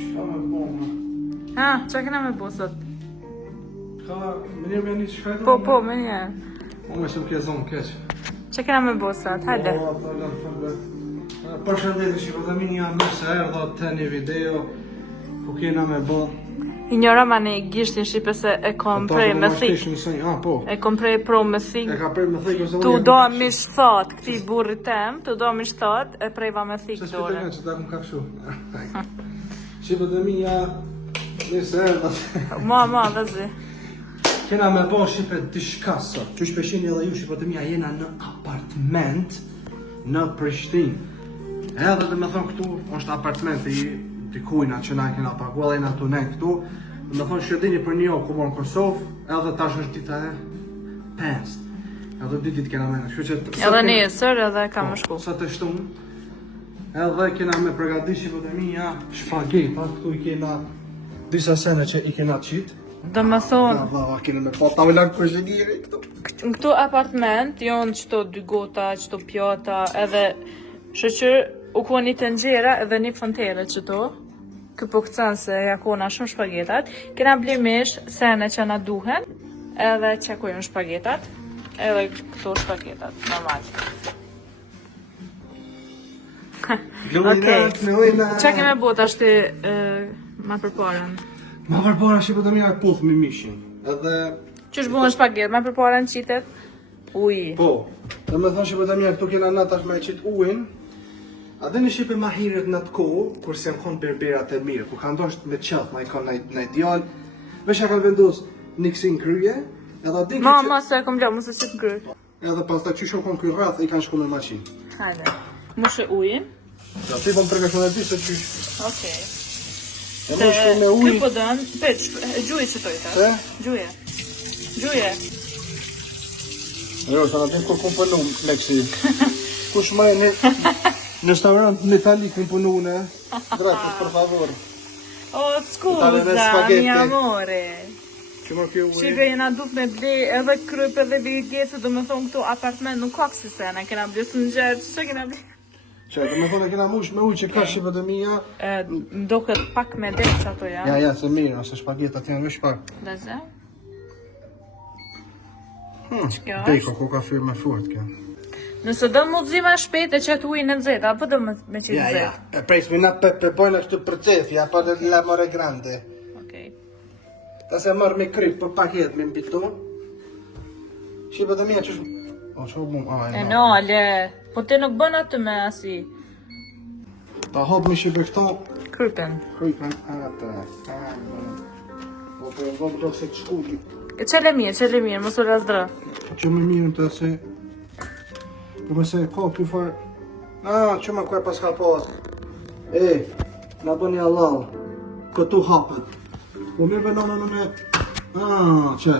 Çka më bëmë? Ha, çka kena me bo sot? Ka, më njerë me një shkajtë? Po, me njerë. Unë me shumë ke zonë keq. Çka kena me bo sot? Hajde. Përshëndetje shqipëtaminja, mirë se erdha të një video ku kena me bo. I njëra ma në gishtin shqipe se e kom prej me thik. Po. E kom prej pro me thik. E ka prej me thik ose Tu do mish thot, këti burri tem, tu do mish thot, e prejva me thik dore. Se që ta kum kafshu. Shqipëtaminja, mirë se erdha. Ma, vëzi. Kena me bo shqipe dishka sot. Që shpeshini edhe ju shqipëtaminja jena në apartment në Prishtinë. Edhe dhe me thonë këtu, është apartmenti dikujna që na kena paguar dhe na tu ne këtu. Dhe me thonë shërdini për një jo ku morë në Kosovë, edhe tash është dita e 5. Edhe dy ditë kena me në. Edhe nesër edhe kam më shku. Sa të shtunë. Edhe kena me përgatit shqipëtaminja shpageta. Këtu i kena disa sene që i kena qitë. Do më thonë, Kena me po tavla kuzhinire këtu. në këtu apartment, jonë qëto dy gota, qëto pjata, edhe shëqër u ko një tengjera edhe një fontere qëto. Këpo këtësan se ja kona shumë shpagetat. Kena blimish sene që na duhen, edhe që kojnë shpagetat, edhe këto shpagetat, normal. Qa keme bot ashtë ma përparen? Ma përpara shqipëtaminja e puth me mishin. Edhe... Qysh buhen shpaget, ma përparen qitet? Uji. Po, dhe me thonë shqipëtaminja këtu kena natash me qitë ujin. A dhe në Shqipe ma hiret në të kohë, kur se më konë berberat e mirë, kur ka ndosht me qëth, ma i konë në ideal, vesh e kanë vendus një kësi në kryje, edhe din këtë... Ma, se e kom blau, mëse qitë në kryje. Edhe pas ta qysho konë kryje rrath, i kanë shku me maqinë. Hajde. Mushe ujin. Da ti po më përgashon e di se qysh. Okej. E më shku me uj... Ky po dënë, peq, gjuje që tojta. Se? Gjuje. Gjuje. Jo, sa në din kur kom përnu me kësi. Kush ma e në... Në restaurant në Itali këmë punu në, drejtës, për favor. O, scusa, mi amore. Që më kjo ujë? Shqipe jena duk me ble edhe kryp edhe virgese, do me thonë këtu apartment nuk ka kësi sena, kena blesë në gjerë, që kena ble? Që, do me thonë e kena mush me ujë që ka shqipëtaminja. Do këtë pak me deq ato ja. Ja, se mirë, ose shpagetat janë vesh pak. Dhe zë? Që Dejko, ko ka firme fort kjo. Nëse do më zima shpejt e qëtë ujnë në zetë, apo do me qitë në zetë? Ja, prejsmi na pe bojnë ashtu përcefja, pa dhe la more grande. Okej. Ta se marrë me kryp për paket me mbitu. Shqipëtaminja qësh... O, që bum, e no, ale, po te nuk bën atë me asi. Ta hop me shqipe këto... Krypen. Krypen, atë, o, për e ndonë do se të shkulli. Qele mirë, mos u razdra. Që më mirën të se... Këmë se ka kjo farë... që më kërë pas ka pas... na bëni halal... Këtu hapët... Po mirë venona në me... që...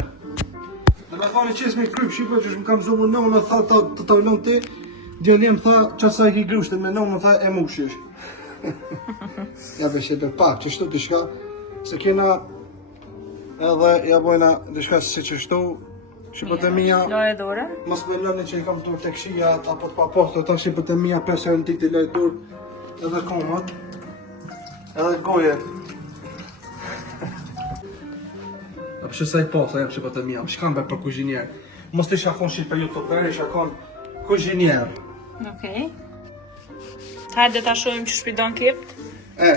Dhe me thani qes me kryp shqipa që më kam zumë në në tha të talon ti... Djelim tha qasa i ki grushte me në më tha e mushish... Ja beshe për pak që shtu të shka... Se kena... Edhe ja bojna dhe shka si që shtu... Shqipëtaminja... Lojë dore? Mas me lëni që i kam tur të këshia apo të papostë, ta shqipëtaminja 5 herë në ditë i lojë tur edhe komat, edhe gojet. A përshë sa i posë, aja shqipëtaminja, më shkam për kuzhinjerë. Mos të shakon shqipe youtuber, i shakon kuzhinjerë. Okej. Hajde ta shojmë që shpidon kipt.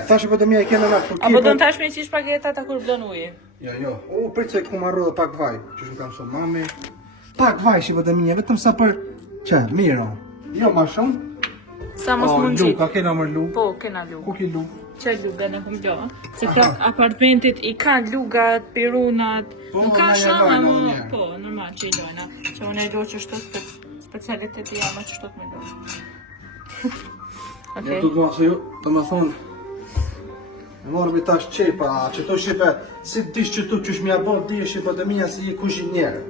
Ta shqipëtaminja i kene nga këtu kipt. Apo do në tash me qish pagetat a kur blon ujë? Jo. O, për që ku marrë dhe pak vaj, që shumë kam shumë mami. Pak vaj shqipëtaminja, vetëm sa për... Që, mira. Jo ma shumë. Sa mos mund qitë. Luka, kena mërë lu. Po, kena lu. Ku ki lu? Që luga në këm gjo? Se kjo apartmentit i ka lugat, pirunat, nuk ka shumë, ama... Po, normal që i lojna. Që unë e lo që shto specialitet i ama që shtot me lo. Okej. Du dua se ju, të më thonë, e morë mi tash qepa, që to shqipe, si dish që tu qysh mi abon di e shqipëtaminja si i kuzhinjerë.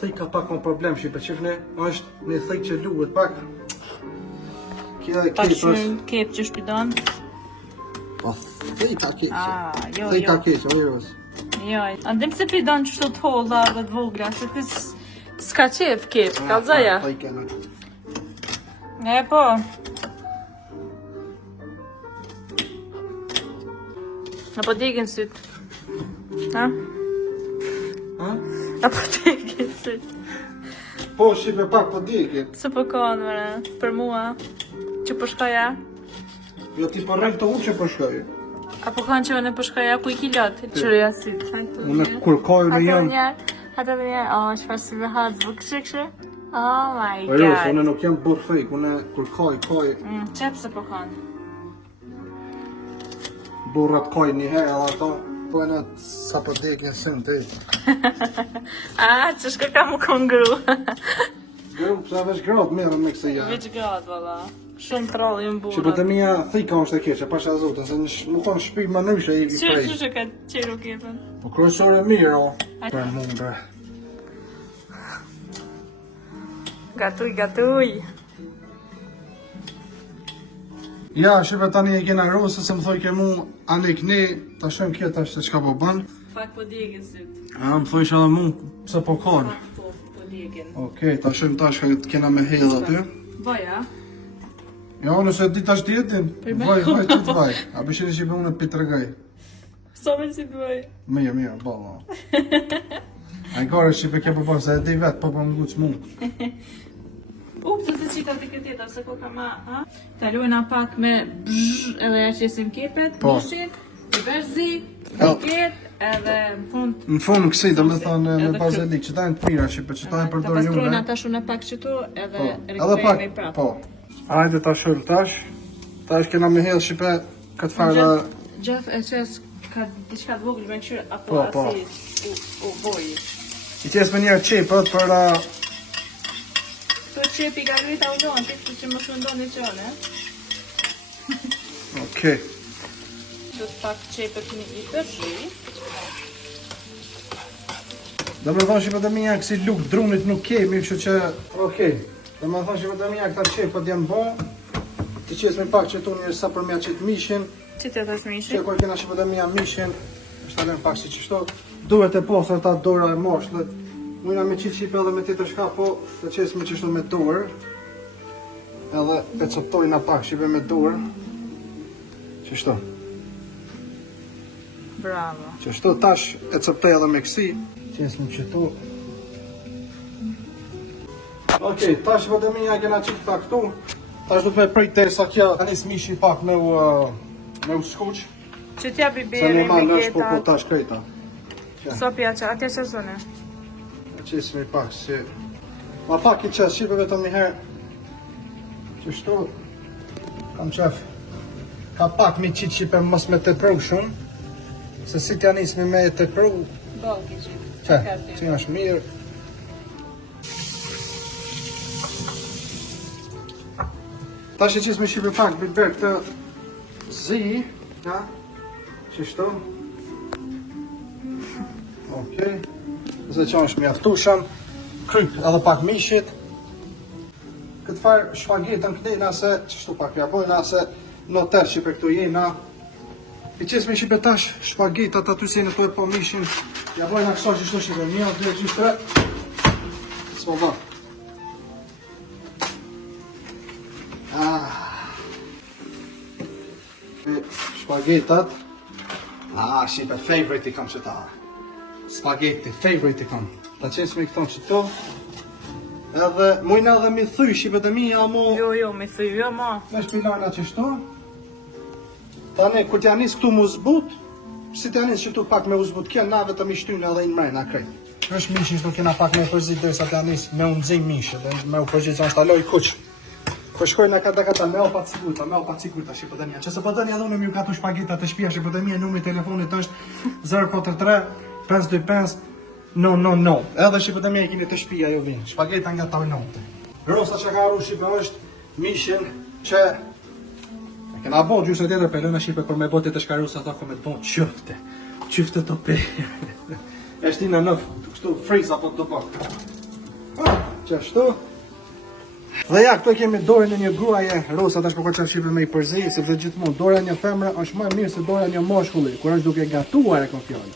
Thej ka pak në problem shqipe, qifne, është një thej që luhet pak. Kja dhe kepës. Kep që shpidon? Po, thej ta keqë. Jo, Thej ta keqë, ojës. Jo, andim se pidon që shto të holla dhe të vogla, që kës s'ka qep, kalzaja. Thej kena. E po. Apo degin syt. Ha? Ha? Apo degin syt. Po, shipe pak po djekit. Se po kanë, mëre, për mua. Që po shkoja? Jo ti po rrejt të unë që po shkoj. Apo kanë që unë po shkoja ku I kilot? Qërëja syt. Unë kur kojë në jam. Hata dhe njerë, shfarë si me hatë zbuk kështë. Oh my Po jo, god. unë nuk jam bërë fejk, unë kur kojë. Qep se po kanë. Burrat kojë një herë, edhe ato, po e në sa po dekin sën të Që shka ka mu kongru. Gru, pësa veç gratë merën me këse ja. Veç gratë, valla. Shumë trolli më Që po burrat. të mija thika është e keqe, pasha zote, se më konë shpi më nëshe I prej. Që ka qeru kepën? Po kryesore mirë, o. Për mund, bre. Gatuj, gatuj. Ja, shive tani e kena rosë, se më thoi ke mu, anë i këni, ta shën kjeta është se qka po banë. Pak po djegin syt. A, më thoi që edhe mu, se po kanë. Pak po djegin. Okej, ta shën tash ka kena me hedh aty. Boja? Ja, nëse di tash djetin, vaj, që të vaj. A bëshini që i bëmë në pitërgaj. So me si bëj? Mirë, balla. A i kare që i ke po se e di vetë, po më ngucë mu. Upse se qita të këtë tjetër, se ko ka ma, ha? Ta luena pak me bzz, edhe ja qesim kepet, Po. mishin, I verzi, Ja. ket, edhe në fund Në fund kësi, do me thonë me Edhe bazelik, që ta e në të mira, që që ta e ta përdojnë pastrojnë jure. ata shune pak qëtu, edhe Po, edhe rikëtojnë I pak, prap. po. Hajde ta shëllë tash. Tash kena me hedhë shipe këtë farë dhe... Gjef e qes ka diçka të vogël me qyrë, apo Po, po. asi u boji. I tjesë me njerë qepët për... Këto qepi ka lujt audon, të që më shundon I qone. Okej. Do të pak qepet I përshi. Do me thonë shipe të mija kësi luk drunit nuk kemi, kështu që... Okej. Do me thonë shipe të mija këta qepët janë bon. Të qesë me pak që tu njërë sa për mja qitë mishin. Që të të shmishin? Që kërë kena shipe të mija mishin. është alën pak si qështo. Duhet e posër ta dora e moshlet. Mujna me qitë qipe edhe me ti të shka, po të qesë me qështu me dorë. Edhe e coptojna pak shipe me dorë. Qështu. Bravo. Qështu tash e coptoj edhe me kësi. Qesë me qëtu. Okej, tash vëdëminja kena qitë ta këtu. Tash du të me prit të sa kja anis mishi pak me u skuq. Që t'ja Se biberi, normal në është po migeta, tash krejta. so pjaqa, atje që zone. Qesë me pak si... Ma pak I qesë, qipe vetëm një herë. Qështu... Kam qef... Ka pak mi qitë qipe mos me të pru shumë. Se si t'ja nismi me të pru... Bolki qitë. Që, që është mirë. Ta që qesë me qipe pak, biber këtë... Zi... Ja... Qështu... Okej... Zë që është mjaftushëm, kryp edhe pak mishit. Këtë farë shpagetën këtejna se, qështu pak ja bojna se në tërë që për këtu jena. I qesë me shipe tash shpagetat aty si në të e po mishin. Ja bojna këso qështu shipe, 1, 2, 3. S'mo ba. Shpagetat. Shipe favorite I kam që ta. Spaghetti, favorite I kam. Ta qesë me këto qëto. Edhe, mujna edhe mi thy, shipe të mi, amo... Jo, me thuj, jo, ma. Me shpilajna qështo. Tane, kur t'ja nis këtu mu zbut, si t'ja nis qëtu pak me u zbut kja, na vetëm I shtynë edhe I mrejna krejt. Është mishin shtu kena pak me përzit dhe sa t'ja nis me unë zim mishë, dhe me u përzit zonë shtaloj kuq. Po shkojnë kata, me o pa cikurta, shqipëtënia. Që se pëtënia dhe unë mi u katu shpagita të shpia, shqipëtënia numri telefonit është 043 525 no. Edhe shqipëtënia I kini të shpia jo vinë. Shpagita nga ta note. Rosta që ka arru shqipe është mishin që... Kena bo gjusë e tjetër pelona shqipe për me botit të shkaru sa ta ko me të bon qëfte. Qëfte të pe. Eshti në nëf, kështu friz apo të po. Qështu. Dhe ja, këto kemi dorën e një gruaje, Rosa tash po ka çfarë shqipe me I përzi, sepse gjithmonë dora e një femre është më e mirë se dora e një moshkulli, kur është duke gatuar e konfjallë.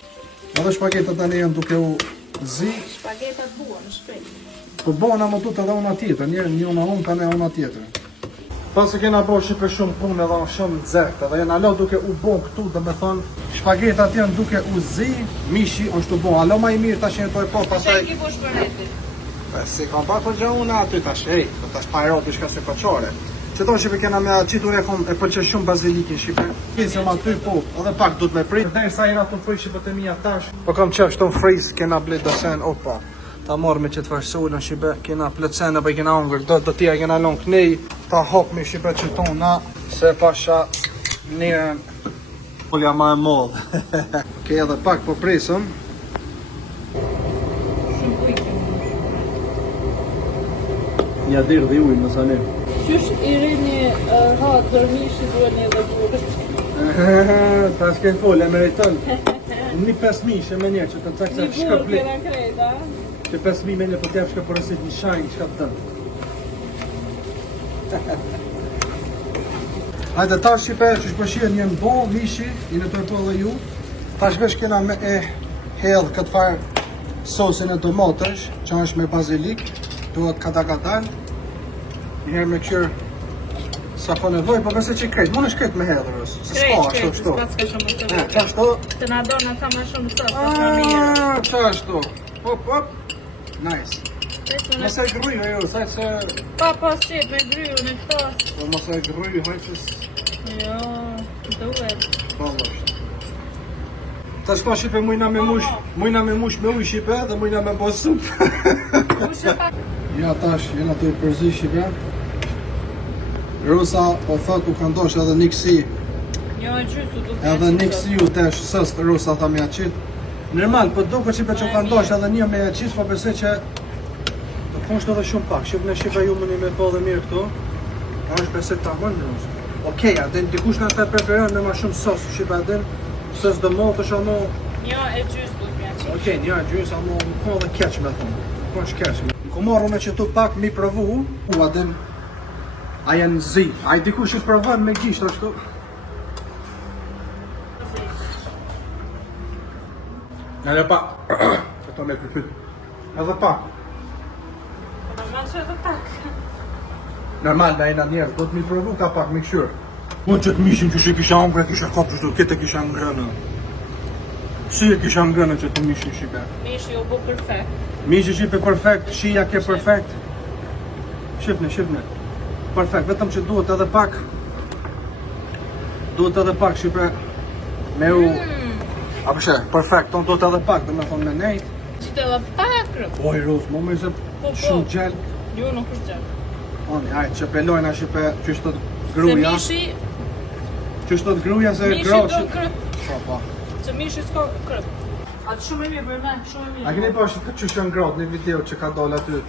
Edhe shpagetat tani janë duke u zi, Shpagetat buon, shpejt. po bona më tut edhe una tjetër, një una unë tani una tjetër. Pas e kena bo shipe shumë punë edhe shumë nxehtë, edhe jena lo duke u bon këtu, dhe me thonë, shpagetat janë duke u zi, mishi është u bon, alo ma I mirë tash jenë to e po, pasaj... Ki bosh për reti? Si kam pa për gjë unë aty tash, tash pa e roti shka se koqore. Që tonë shipe kena me qitur e përqe shumë bazilikin shipe. Kisëm aty po, edhe pak du të me prit. Dhe sa jena të fri shipe të mija tash. Po kam qef shton friz, kena blit dësen, opa. Ta marrë me që të farësullën shipe, kena plëtsen dhe për kena ongër, do tja kena lon knej. Ta hop me shipe që tona, se pasha njërën polja ma e modhë. Okej, edhe pak po presëm. Shumë kujke. Ja dirë dhe ujnë më sanim. Qysh I rini hatë zërmishi duhet një dhe burët? Ta s'ken folë, e meriton. Një 5.000 me njerë që të cakë Një shka burë plit. kena krejta. Që 5.000 me njerë për t'jep shka përësit një shajnë shka të dënë. Hajde ta shqipe që shpërshirë njën bo, mishi, I në tërpo dhe ju. Ta shvesh kena me e hedhë këtë farë sosin e domatësh, që është me bazilik, duhet kada. Njëherë me kjërë sa po nevoj, po përse që I krejt, mund është krejt me hedhërës, se s'ka ashtu kështu. Qa ashtu? Të na dona sa ma shumë sot, sa më mirë. Qa ashtu? Hop, nice. Mos e gryjë jo, saj se... Pa pas qep me gryu në këtas. Po mos e gryjë, hajqës... Jo, duhet. Po është. Ta shpa shipe mujna me mush me uj shipe dhe mujna me bo sup. Ja tash, jena të I përzi shipe. Rusa po thot u ka ndosh edhe një kësi. Jo, e gjysu du Edhe një kësi ju tesh sëst Rusa tha me aqit. Normal, po duke shipe që ka ndosh edhe një me aqit, po përse që do punshtë edhe shumë pak. Shqip në shipe ju mëni me po dhe mirë këtu. A është përse ta mënë Rusa. Okej, adin dikush në të preferon me ma shumë sos, shipe adin sës dhe mo të shamo. Jo, e gjys du me aqit. Okej, një gjys, amo në kohë dhe keq me thonë. Po është keq. Ku marru me që tu pak mi provu, u adin a janë zi. A I dikush që të provon me gisht ashtu. Edhe pak. Këto me përfyt. Edhe pak. Normal që edhe pak. Normal, da jena njerë, do të mi provu ka pak me këshyrë. Unë që të mishin që kisha ongre, kisha kopë shtu, kete kisha ngrënë. Si e kisha ngrënë që të mishin shipe? Mishi u bu perfekt. Mishi shipe perfekt, shia ke perfekt. Shifne. Perfekt, vetëm që duhet edhe pak. Duhet edhe pak shipe. Me u... A përshë, perfekt, tonë duhet edhe pak, dhe me thonë me nejt. Qite edhe pak rëp. Oj, Rus, mo me se shumë gjell. Jo, nuk është gjell. Oni, ajtë, që pelojna shipe, që shtot Se gruja. mishi, Që shtot gruja se mishi gro do që... krëp. Po. Se mishi s'ka krëp. Atë shumë e mirë për me, shumë e mirë. A keni pashtë këtë që shën gratë një video që ka dollë aty.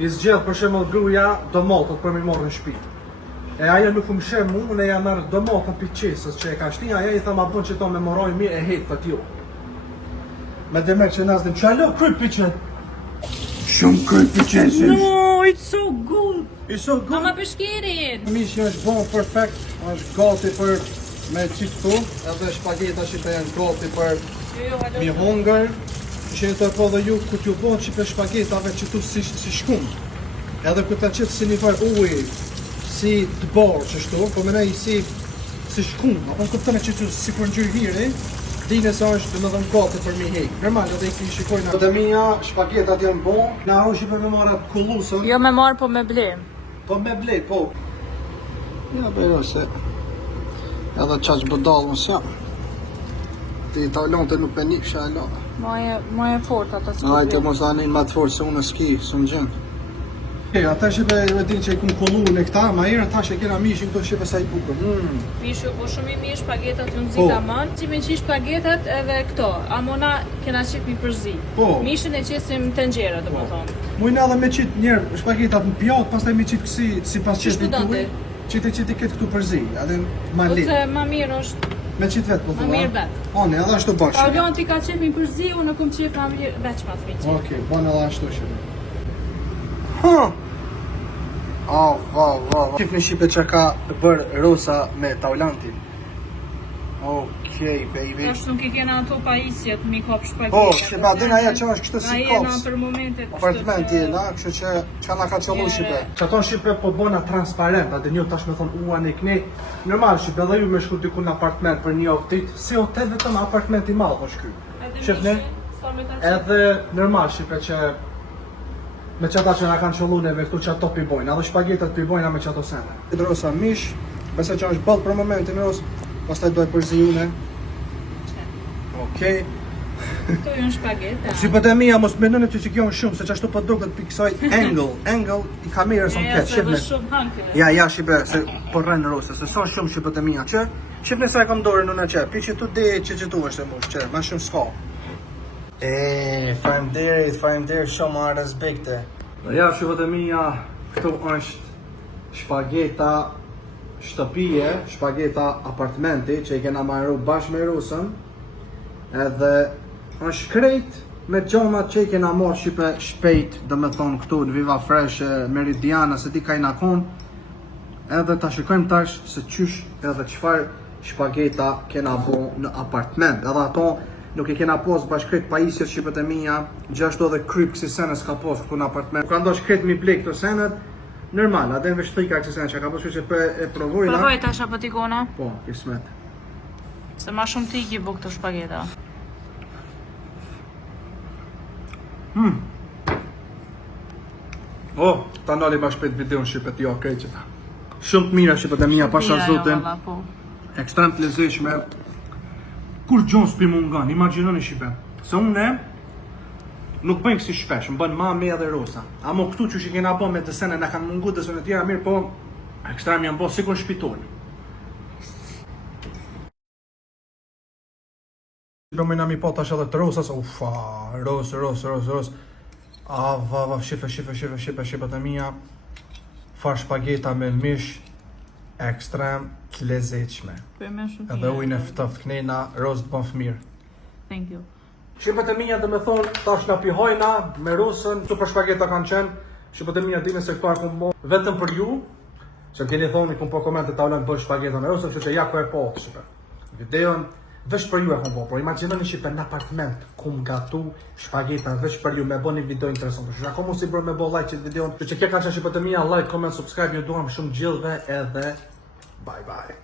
I zgjedh për shembull gruja domotët për mi morë në shtëpi. E ajo nuk më shem mu, unë ja merr domotën për qesës që e ka shti, ajo I tha ma bën që to me moroj mirë e het thot ju. Me demek që nazdim, çalo kryp piçet. Shumë kryp piçesh. No, it's so good. It's so good. Mama peshkirin. Mishi është bon perfekt, është gati për me qitë këtu, edhe shpageta që të janë gati për mi hongër. Që të po dhe ju ku t'ju bon që për shpagetave që tu si shkum. Edhe ku ta qitë si një farë ujë, si të borë që shtu, po me nej si shkum. Apo në këpëtëme që tu si për njërë hiri, dine se është dhe më gati për mi hejë. Normal, edhe I këmi shikojnë. Dhe mija, shpagetat janë bon, na ho që për me marat kullusën. Jo me marë, po me blem. Po me blej, po. Ja, bero se edhe qaq bëdallën se ti talon të nuk penik shë alo. Moje fort ata s'ka. Ajte mos anin ma të fort se unë s'ki, s'u gjen. Ata shipe e din që I kum kollu në këta, ma herë ata që kena mishin këto shipe sa I bukur. Mishi po shumë I mirë, shpagetat ju nxita man. Ti me qish shpagetat edhe këto. Amona kena qit mi përzi. Po. Mishin e qisim tenxhere, domethënë. Mujna edhe me qit njerë shpagetat në pjatë, pastaj me qit kësi si pas Qishtu qetit donte? tuj. Qiti këtë këtu përzi, edhe ma le. Ose ma mirë është. Me qit vetë po Ma thua. mirë vet. One, edhe ashtu bashkë. Paulion ti ka qef mi përzi, unë kum qef ma mirë veç ma thmi qef. Okej, bon edhe ashtu shipe. Kif në Shqipe që ka bërë Rosa me Taulantin. Okej, baby. Tash nuk I kena ato pajisjet, mi kap shpagetat. Po, shqipa, dina aja që është kështë si Na jena kops. për momentet kështu. Apartment jena, kështu që na ka qëllu Shqipe. Që ato Shqipe po bona transparent, atë një tash me thonë ua në kënej. Normal Shqipe, dhe ju me shku diku në apartment për një oftit, si hotel vetëm apartment I madh është ky. Shifni? Edhe normal Shqipe që me qëta që na kanë qëllu neve këtu që ato pi bojnë, edhe shpagetat pi bojna me qëto sene. Rosa mish, besoj që është ballë për momentin Ros, pastaj do e përzijune. Okej. Këto janë shpageta. Si për të mija, mos mendoni që kjo është shumë, se që ashtu për duket për kësaj angle I kamerës në këtë, shifni. Ja, shqipe, se po rrenë Rose, se sa shumë shqipe të mija, që shifni sa e kam dorën në që, pi që tu di që tu është e mush, që, ma shumë s'ka. Faleminderit shumë a respekte. Dhe ja, shqipe të mija, këtu është shpageta shtëpije, shpageta apartmenti, që I kena marru bashkë me Rusën, edhe është krejt me gjona që I kena marrë Shqipe shpejt, dhe me thonë këtu në Viva Fresh, Meridiana, se ti ka I nakon, edhe ta shikojmë tash se qysh edhe qëfar shpageta kena bo në apartment, edhe ato nuk I kena pos bashkret pajisjet Shqipet e mija, gjashtu edhe kryp kësi senes ka pos këtu në apartment. Ka ndosh kret mi blek këto senet, normal, adem veshtrika kësi senet që ka pos që e provojna. Provoj tash apo tikona? Po, kismet. Se ma shumë ti ki bu këto shpageta. Oh, ta nali ma shpet videon Shqipet jo, krejt që ta. Shumë të mira Shqipet e mija, pasha zotin. Ekstrem të lezeshme. Kur gjon s'pi mungan, imagjinoni Shqipe. Se unë nuk bëjnë kësi shpesh, më bënë ma me edhe Rosa. Amo këtu që që kena bo me të sene, na kanë mungu dhe sene tjera mirë, po ekstrem janë bo sikur shpitoni. Shqipe më nami po tash edhe të Rosas, ufa, Ros. Va, Shqipe të mija. Far shpageta me lmish, ekstrem të lezeqme. Edhe ujnë e ftoft knejna, Ros të bon fëmirë. Thank you. Shqipet e minja dhe me thonë, tash nga pihojna, me Rusën, super shpageta kanë qenë, Shqipet e minja dime se këto e kumë bo, vetëm për ju, se t'jeni thonë, I kumë po komente ta ulen bërë shpageta me Rusën, që që jako e po, Shqipe. Videon, veç për ju e kumë bo, por imaginoni Shqipe në apartment, kumë gatu shpageta, veç për ju, me bo një video interesant, që ako mu si bërë me bo like qëtë videon, që kje kanë qenë Shqipet e minja, like, comment, subscribe, një duham shumë gjithve edhe bye bye.